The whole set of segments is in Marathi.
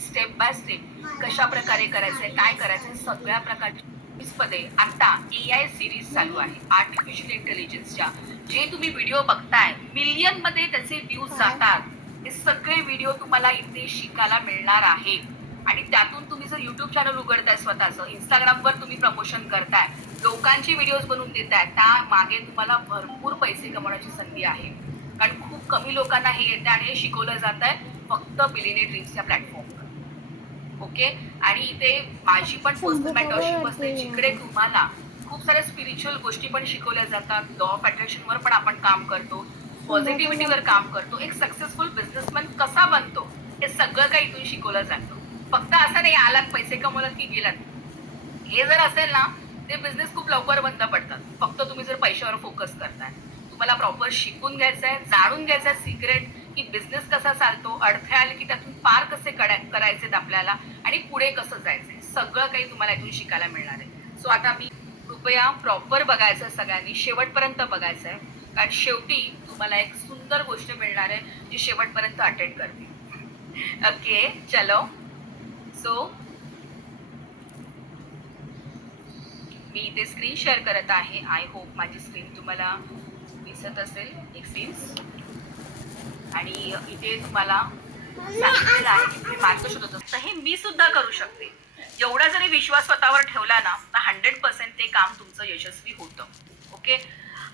स्टेप बाय स्टेप कशा प्रकारे करायचंय, काय करायचंय, सगळ्या प्रकारच्या मध्ये आता AI सिरीज चालू आहे आर्टिफिशियल इंटेलिजन्सच्या. जे तुम्ही व्हिडिओ बघताय मिलियन मध्ये त्याचे व्ह्यूज जातात. हे सगळे व्हिडिओ तुम्हाला इथे शिकायला मिळणार आहे. आणि त्यातून तुम्ही जर युट्यूब चॅनल उघडताय स्वतःचं, इंस्टाग्रामवर तुम्ही प्रमोशन करताय, लोकांची व्हिडिओज बनवून देताय, त्या मागे तुम्हाला भरपूर पैसे कमवण्याची संधी आहे. कारण खूप कमी लोकांना हे येते आणि हे शिकवलं जात आहे फक्त बिलियनियर ड्रीम्स या प्लॅटफॉर्मवर. ओके. आणि इथे माझी पण पर्सनल मेंटरशिप असते, जिकडे तुम्हाला खूप साऱ्या स्पिरिच्युअल गोष्टी पण शिकवल्या जातात. लॉ ऑफ अट्रॅक्शनवर पण आपण काम करतो, पॉझिटिव्हिटीवर काम करतो, एक सक्सेसफुल बिझनेसमॅन कसा बनतो हे सगळं काही इथून शिकवलं जातं. फक्त असं नाही आलात पैसे कमवलात की गेलात, हे जर असेल ना ते बिझनेस खूप लवकर बंद पडतात. फक्त तुम्ही जर पैशावर फोकस करताय, तुम्हाला प्रॉपर शिकून घ्यायचंय, जाणून घ्यायचंय सिक्रेट की बिझनेस कसा चालतो, अडथळे आले की त्यातून पार कसे करायचेत आपल्याला आणि पुढे कसं जायचंय, सगळं काही तुम्हाला इथून शिकायला मिळणार आहे. सो आता मी कृपया प्रॉपर बघायचं, सगळ्यांनी शेवटपर्यंत बघायचंय. कारण शेवटी तुम्हाला एक सुंदर गोष्ट मिळणार आहे जी शेवटपर्यंत अटेंड करते. ओके चलो. सो मी इथे स्क्रीन शेअर करत आहे. आय होप माझी स्क्रीन तुम्हाला दिसत असेल. एक सीन्स आणि इथे तुम्हाला सांगितलेलं आहे की तुम्ही मार्ग शोधत असता, हे मी सुद्धा करू शकते. एवढा जरी विश्वास स्वतःवर ठेवला ना तर 100% ते काम तुमचं यशस्वी होतं. ओके.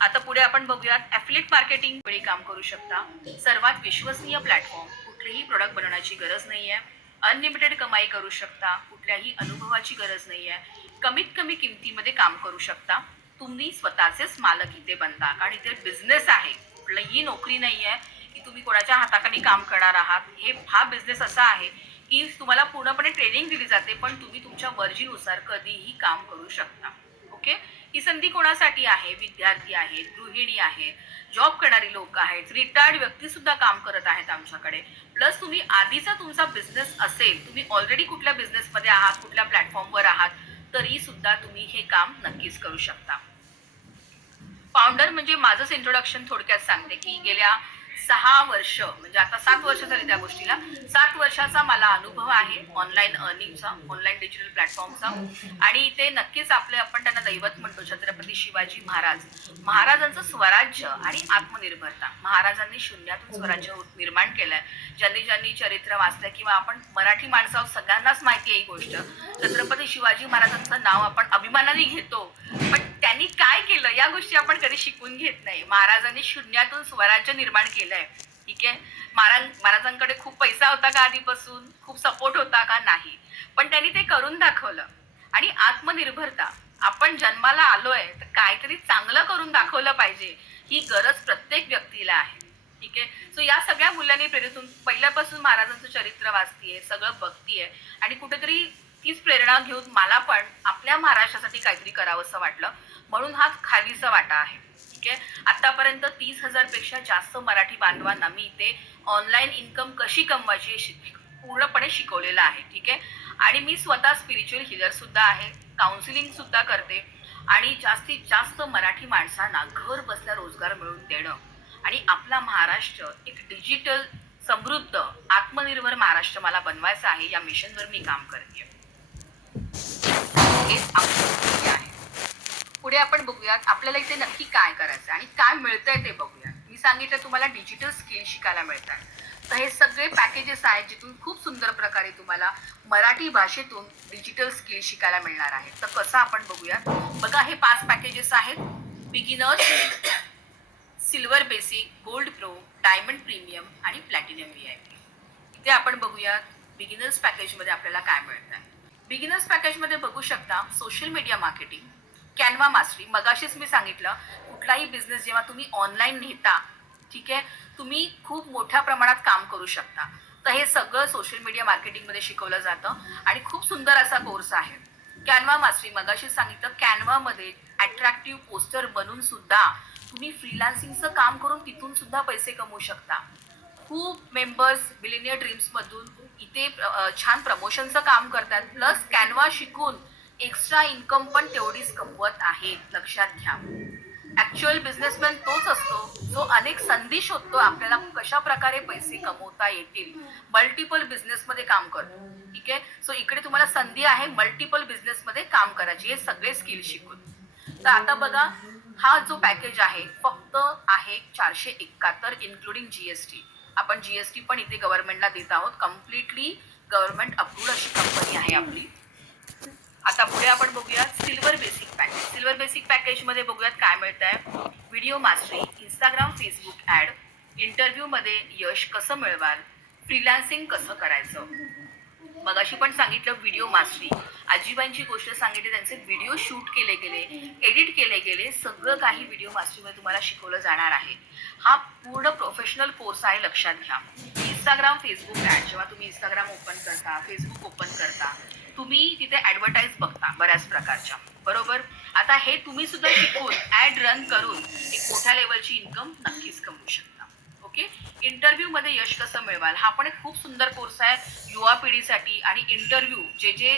आता पुढे आपण बघूयात ॲफिलिएट मार्केटिंग वेळी काम करू शकता. सर्वात विश्वसनीय प्लॅटफॉर्म, कुठलीही प्रोडक्ट बनवण्याची गरज नाहीये, अनलिमिटेड कमाई करू शकता, कुठल्याही अनुभवाची गरज नाहीये, कमीत कमी किमतीमध्ये काम करू शकता. तुम्ही स्वतःचेच मालक इथे बनता. कारण इथे बिझनेस आहे, कुठलीही नोकरी नाहीये की तुम्ही कोणाच्या हाताखाली काम करणार आहात. हा बिझनेस असा आहे की तुम्हाला पूर्णपणे ट्रेनिंग दिली जाते, पण तुम्ही तुमच्या मर्जीनुसार कधीही काम करू शकता. ओके. ही संधी कोणासाठी आहे? विद्यार्थी आहेत, गृहिणी आहेत, जॉब करणारी लोक आहेत, रिटायर्ड व्यक्ती सुद्धा काम करत आहेत आमच्याकडे. प्लस तुम्ही आधीचा तुमचा बिझनेस असेल, तुम्ही ऑलरेडी कुठल्या बिझनेसमध्ये आहात, कुठल्या प्लॅटफॉर्मवर आहात, तरी सुद्धा तुम्ही हे काम नक्कीच करू शकता. फाउंडर म्हणजे माझंच इंट्रोडक्शन थोडक्यात सांगते की गेल्या 6 वर्ष म्हणजे आता 7 वर्ष झाली त्या गोष्टीला. 7 वर्षाचा मला अनुभव आहे ऑनलाईन अर्निंगचा, ऑनलाईन डिजिटल प्लॅटफॉर्मचा. आणि ते नक्कीच आपण त्यांना दैवत म्हणतो, छत्रपती शिवाजी महाराज. महाराजांचं स्वराज्य आणि आत्मनिर्भरता. महाराजांनी शून्यातून स्वराज्य निर्माण केलंय. ज्यांनी ज्यांनी चरित्र वाचलं किंवा आपण मराठी माणसावर सगळ्यांनाच माहिती आहे ही गोष्ट. छत्रपती शिवाजी महाराजांचं नाव आपण अभिमानाने घेतो, पण त्यांनी काय केलं या गोष्टी आपण कधी शिकून घेत नाही. महाराजांनी शून्यातून स्वराज्य निर्माण केलंय. ठीक आहे. महाराजांकडे खूप पैसा होता का आधीपासून? खूप सपोर्ट होता का? नाही. पण त्यांनी ते करून दाखवलं. आणि आत्मनिर्भरता, आपण जन्माला आलोय तर काहीतरी चांगलं करून दाखवलं पाहिजे, ही गरज प्रत्येक व्यक्तीला आहे. ठीक आहे. सो या सगळ्या मूल्यांनी प्रेरित होऊन पहिल्यापासून महाराजांचं चरित्र वाचतीये, सगळं बघतीये आणि कुठेतरी तीच प्रेरणा घेऊन मला पण आपल्या महाराष्ट्रासाठी काहीतरी करावंसं वाटलं, म्हणून हा खालीचा वाटा आहे. ठीक आहे. आतापर्यंत 30,000 पेक्षा जास्त मराठी बांधवांना मी इथे ऑनलाईन इन्कम कशी कमवायची पूर्णपणे शिकवलेलं आहे. ठीक आहे. आणि मी स्वतः स्पिरिच्युअल हिलर सुद्धा आहे, काउन्सिलिंग सुद्धा करते. आणि जास्तीत जास्त मराठी माणसांना घर बसल्या रोजगार मिळवून देणं आणि आपला महाराष्ट्र एक डिजिटल समृद्ध आत्मनिर्भर महाराष्ट्र मला बनवायचा आहे, या मिशनवर मी काम करते. हेच आमचं आहे. पुढे आपण बघूयात आपल्याला इथे नक्की काय करायचं आणि काय मिळतंय ते बघूयात. मी सांगितलं तुम्हाला डिजिटल स्किल शिकायला मिळतात. तर हे सगळे पॅकेजेस आहेत जिथून खूप सुंदर प्रकारे तुम्हाला मराठी भाषेतून डिजिटल स्किल शिकायला मिळणार आहे. तर कसं आपण बघूयात. बघा, हे 5 पॅकेजेस आहेत. Beginners, silver basic, gold pro, diamond premium आणि प्लॅटिनम VIP. इथे आपण बघूयात बिगिनर्स पॅकेजमध्ये आपल्याला काय मिळत आहे. बिगिनर्स पॅकेजमध्ये बघू शकता social media marketing, Canva mastery. मगाशीच मी सांगितलं, कुठलाही बिझनेस जेव्हा तुम्ही ऑनलाईन नेता, ठीक आहे, तुम्ही खूप मोठ्या प्रमाणात काम करू शकता. तर हे सगळं सोशल मीडिया मार्केटिंगमध्ये शिकवलं जातं आणि खूप सुंदर असा कोर्स आहे. कॅनवा मास्टरी मगाशीच सांगितलं, कॅनवामध्ये अट्रॅक्टिव्ह पोस्टर बनवून सुद्धा तुम्ही फ्रीलान्सिंगचं काम करून तिथून सुद्धा पैसे कमवू शकता. खूप मेंबर्स बिलियनियर ड्रीम्समधून इथे छान प्रमोशनचं काम करतात. प्लस कॅनवा शिकून एक्स्ट्रा इन्कम पण तेवढीच कमवत आहेत. लक्षात घ्या. ऍक्च्युअल बिझनेसमॅन तोच असतो जो अनेक संधी शोधतो आपल्याला कशा प्रकारे पैसे कमवता येतील, मल्टिपल बिझनेसमध्ये काम करतो. ठीक आहे. सो इकडे तुम्हाला संधी आहे मल्टिपल बिझनेसमध्ये काम करायची, हे सगळे स्किल शिकून. तर आता बघा, हा जो पॅकेज आहे फक्त आहे 471 इन्क्लुडिंग जीएसटी. आपण जीएसटी पण इथे गव्हर्नमेंटला देत आहोत. कम्प्लिटली गव्हर्नमेंट अप्रूव्ड अशी कंपनी आहे आपली. आता पुढे आपण बघूयात silver basic package. Silver basic package मध्ये बघूयात काय मिळत आहे. Video mastery, Instagram Facebook ad, interview मध्ये यश कसं मिळवाल, फ्रीलान्सिंग कसं करायचं. मगाशी पण सांगितलं व्हिडिओ मास्टरी, आजीबाईंची गोष्ट सांगितली, त्यांचे व्हिडिओ शूट केले गेले, एडिट केले गेले, सगळं काही व्हिडिओ मास्टरीमध्ये तुम्हाला शिकवलं जाणार आहे. हा पूर्ण प्रोफेशनल कोर्स आहे, लक्षात घ्या. इंस्टाग्राम फेसबुक ऍड, जेव्हा तुम्ही इंस्टाग्राम ओपन करता, फेसबुक ओपन करता, तुम्ही तिथे ऍडव्हर्टाईज बघता बऱ्याच प्रकारच्या, बरोबर. आता हे तुम्ही सुद्धा शिकून ऍड रन करून एक मोठ्या लेवलची इन्कम नक्कीच कमवू शकता. ओके. इंटरव्ह्यू मध्ये यश कसं मिळवाल, हा पण एक खूप सुंदर कोर्स आहे युवा पिढीसाठी आणि इंटरव्ह्यू जे जे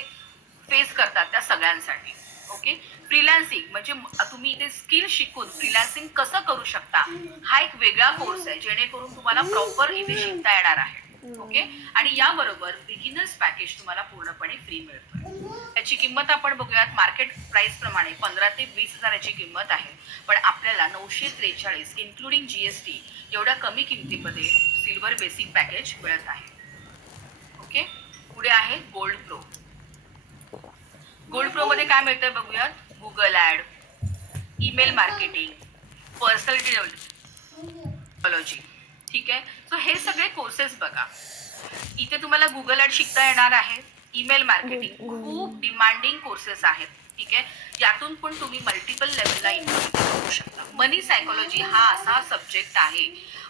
फेस करतात त्या सगळ्यांसाठी. ओके. फ्रीलान्सिंग म्हणजे तुम्ही इथे स्किल शिकून फ्रीलान्सिंग कसं करू शकता, हा एक वेगळा कोर्स आहे जेणेकरून तुम्हाला प्रॉपर इथे शिकता येणार आहे. ओके. आणि याबरोबर बिगिनर्स पॅकेज तुम्हाला पूर्णपणे फ्री मिळतं. याची किंमत आपण बघूयात. मार्केट प्राइस प्रमाणे 15 ते 20 हजार याची किंमत आहे, पण आपल्याला 943 इन्क्लुडिंग जीएसटी एवढ्या कमी किमतीमध्ये सिल्वर बेसिक पॅकेज मिळत आहे. ओके. पुढे आहे गोल्ड प्रो. गोल्ड प्रो मध्ये काय मिळतंय बघूयात. Google ad, email marketing, personal technology. ठीक आहे. सो हे सगळे कोर्सेस बघा. इथे तुम्हाला गुगल ऍड शिकता येणार आहे, ईमेल मार्केटिंग, खूप डिमांडिंग कोर्सेस आहेत. ठीक आहे. यातून पण तुम्ही मल्टिपल लेवलला इन्कम करू शकता. मनी सायकोलॉजी हा असा सब्जेक्ट आहे,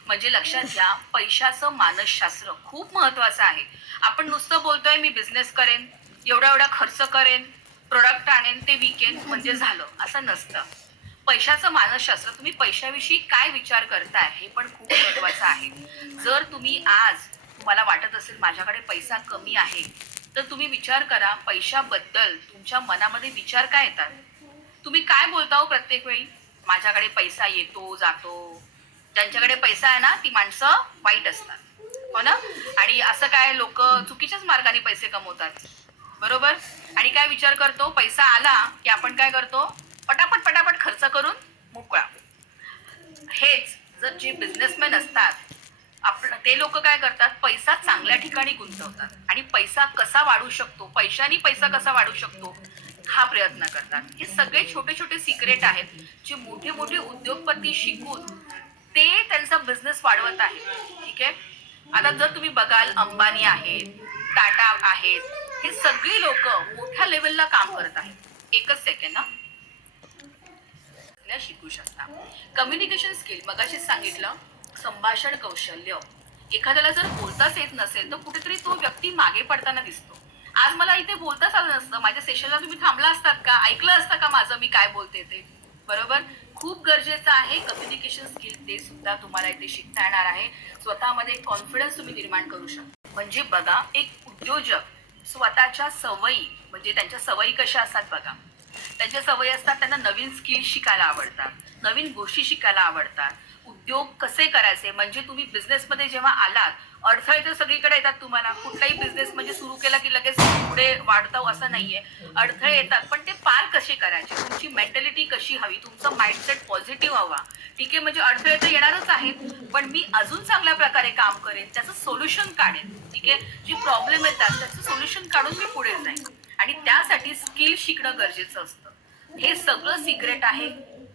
म्हणजे लक्षात घ्या, पैशाचं मानसशास्त्र खूप महत्वाचं आहे. आपण नुसतं बोलतोय मी बिझनेस करेन, एवढा एवढा खर्च करेन, प्रोडक्ट आणेन, ते विकेन म्हणजे झालं, असं नसतं. पैशाचं मानसशास्त्र, तुम्ही पैशाविषयी काय विचार करताय हे पण खूप महत्वाचं आहे. जर तुम्ही आज तुम्हाला वाटत असेल माझ्याकडे पैसा कमी आहे, तर तुम्ही विचार करा पैशाबद्दल तुमच्या मनामध्ये विचार काय येतात. तुम्ही काय बोलता हो प्रत्येक वेळी, माझ्याकडे पैसा येतो जातो. ज्यांच्याकडे पैसा आहे ना ती माणसं वाईट असतात, हो ना. आणि असं काय लोक चुकीच्याच मार्गाने पैसे कमवतात, बरोबर. आणि काय विचार करतो, पैसा आला की आपण काय करतो, पटापट पटापट खर्च करून मोकळा. हेच जर जे बिझनेसमॅन असतात ते लोक काय करतात, पैसा चांगल्या ठिकाणी गुंतवतात आणि पैसा कसा वाढू शकतो, पैशाने पैसा कसा वाढू शकतो हा प्रयत्न करतात. हे सगळे छोटे छोटे सिक्रेट आहेत जे मोठे मोठे उद्योगपती शिकून ते त्यांचा बिझनेस वाढवत आहेत. ठीक आहे. आता जर तुम्ही बघाल अंबानी आहेत, टाटा आहेत, हे सगळी लोक मोठ्या लेवलला काम करत आहेत. एकच सेकंड ना, शिकू शकता. कम्युनिकेशन स्किल मगाशी सांगितलं, संभाषण कौशल्य. एखाद्याला जर बोलताच येत नसेल तर कुठेतरी तो व्यक्ती मागे पडताना दिसतो. आज मला इथे बोलताच आलं नसतं, माझ्या सेशनला तुम्ही थांबला असतात का, ऐकलं असतं का माझं मी काय बोलते ते, बरोबर. खूप गरजेचं आहे कम्युनिकेशन स्किल, ते सुद्धा तुम्हाला इथे शिकता येणार आहे. स्वतःमध्ये कॉन्फिडन्स तुम्ही निर्माण करू शकता. म्हणजे बघा, एक उद्योजक स्वतःच्या सवयी, म्हणजे त्यांच्या सवयी कशा असतात बघा, त्यांच्या सवयी असतात, त्यांना नवीन स्किल शिकायला आवडतात, नवीन गोष्टी शिकायला आवडतात, उद्योग कसे करायचे. म्हणजे तुम्ही बिझनेसमध्ये जेव्हा आलात, अडथळे तर सगळीकडे येतात तुम्हाला. कुठलाही बिझनेस म्हणजे सुरू केला की लगेच पुढे वाढतो असं नाहीये, अडथळे येतात, पण ते पार कसे करायचे, तुमची मेंटॅलिटी कशी हवी, तुमचं माइंडसेट पॉझिटिव्ह हवा. ठीक आहे. म्हणजे अडथळे तर येणारच आहेत, पण मी अजून चांगल्या प्रकारे काम करेन, त्याचं सोल्युशन काढेन. ठीक आहे. जी प्रॉब्लेम येतात त्याचं सोल्युशन काढून मी पुढे जाईन. आणि त्यासाठी स्किल शिकणं गरजेचं असतं. हे सगळं सिक्रेट आहे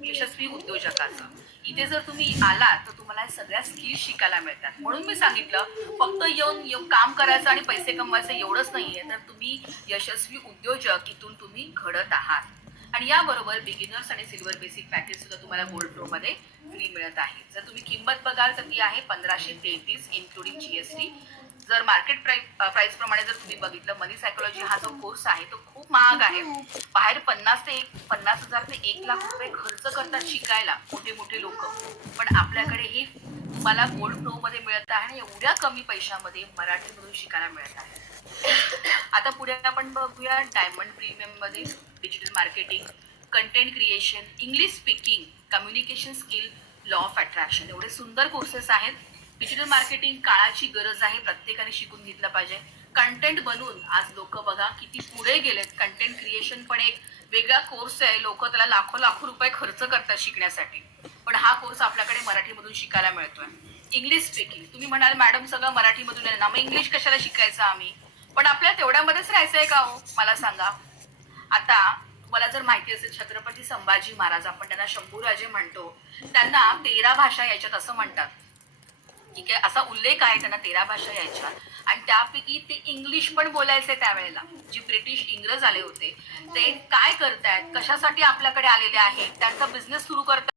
यशस्वी उद्योजकाचं. इथे जर तुम्ही आलात तर तुम्हाला सगळ्या स्किल शिकायला मिळतात. म्हणून मी सांगितलं फक्त येऊन काम करायचं आणि पैसे कमवायचं एवढंच नाहीये, तर तुम्ही यशस्वी उद्योजक इथून तुम्ही घडत आहात. आणि याबरोबर बिगिनर्स आणि सिल्वर बेसिक पॅकेज सुद्धा तुम्हाला गोल्ड प्रो मध्ये फ्री मिळत आहे. जर तुम्ही किंमत बघाल तर ती आहे 1533 इन्क्लुडिंग जीएसटी. जर मार्केट प्राइस प्रमाणे जर तुम्ही बघितलं, मनी सायकोलॉजी हा जो कोर्स आहे तो खूप महाग आहे. बाहेर 50,000 ते 1 लाख रुपये खर्च करतात शिकायला मोठे मोठे लोक, पण आपल्याकडे हे तुम्हाला गोल्ड प्रो मध्ये मिळत आहे आणि एवढ्या कमी पैशामध्ये मराठीमधून शिकायला मिळत आहे. आता पुढे आपण बघूया डायमंड प्रीमियम मध्ये digital marketing, content creation, English speaking, communication skill, law of attraction, एवढे सुंदर कोर्सेस आहेत. डिजिटल मार्केटिंग काळाची गरज आहे, प्रत्येकाने शिकून घेतलं पाहिजे. कंटेंट बनवून आज लोक बघा किती पुढे गेलेत. कंटेंट क्रिएशन पण एक वेगळा कोर्स आहे, लोक त्याला लाखो लाखो रुपये खर्च करतात शिकण्यासाठी, पण हा कोर्स आपल्याकडे मराठीमधून शिकायला मिळतोय. इंग्लिश स्पीकिंग, तुम्ही म्हणाल मॅडम सगळं मराठीमधून आहे ना, मग इंग्लिश कशाला शिकायचं आम्ही, पण आपल्याला तेवढ्यामध्येच राहायचंय का हो, मला सांगा. आता तुम्हाला जर माहिती असेल, छत्रपती संभाजी महाराज, आपण त्यांना शंभूराजे म्हणतो, त्यांना 13 भाषा यायच्यात असं म्हणतात. ठीक आहे, असा उल्लेख आहे, त्यांना 13 भाषा यायच्या आणि त्यापैकी ते इंग्लिश पण बोलायचे त्यावेळेला. जे ब्रिटिश इंग्रज आले होते ते काय करतायत, कशासाठी आपल्याकडे आलेले आहेत, त्यांचा बिझनेस सुरू करतात